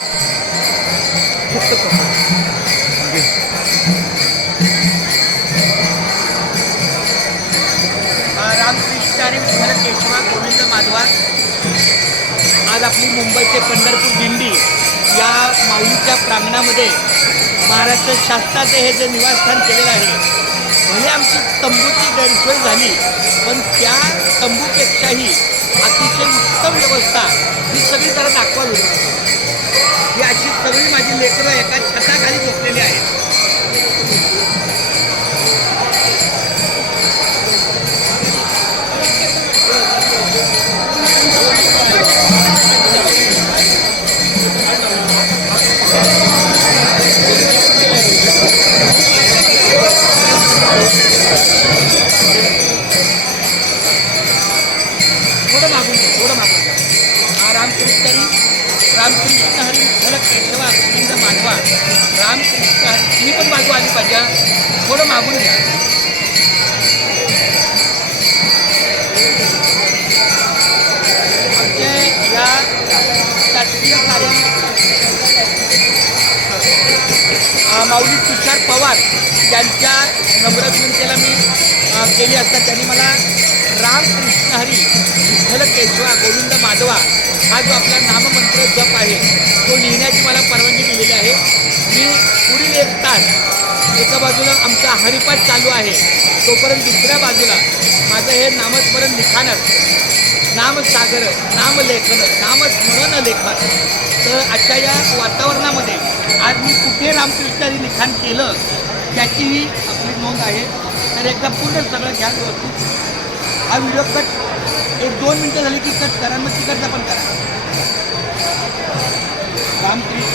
रामकृष्ण आणि विठ्ठल केशवा गोविंद माधवा आज आपली मुंबई ते पंढरपूर दिंडी या माऊलीच्या प्रांगणामध्ये महाराष्ट्र शासनाचे हे जे निवासस्थान केलेलं आहे, भले आमची तंबूची गैरसोय झाली, पण त्या तंबूपेक्षाही अतिशय उत्तम व्यवस्था ही सगळी जरा दाखवावी. ही अशी सगळी माझी लेकरं एका छताखाली बसलेली आहेत. थोडं मागून रामकृष्ण हरी विठ्ठल केशवा गोविंद माधवा रामकृष्ण हरी. तुम्ही पण बाजू आली पाहिजे, थोडं मागून घ्या. आमच्या या शासकीय कार्य माऊली तुषार पवार यांच्या नम्र विनंतीला मी केली असता त्यांनी मला रामकृष्ण हरी विठ्ठल केशवा गोविंद माधवा हा जो आपला नाममंत्र जप आहे तो लिहिण्याची मला परवानगी दिलेली आहे. मी पुढील 1 तास एका बाजूला आमचा हरिपाठ चालू आहे, तोपर्यंत दुसऱ्या बाजूला माझं हे नामस्मरण लिखाणच, नामसागर, नामलेखन, नामस्मरण लेखन. तर अशा या वातावरणामध्ये आज मी कुठे रामकृष्णारी लिखाण केलं याचीही आपली नोंद आहे. तर एकदा पूर्ण सगळं घ्या व्यवस्थित. हा व्हिडिओ कट 1-2 मिनटं झाली की कट करा, मग तिकडचा पण करा. रामकृष्ण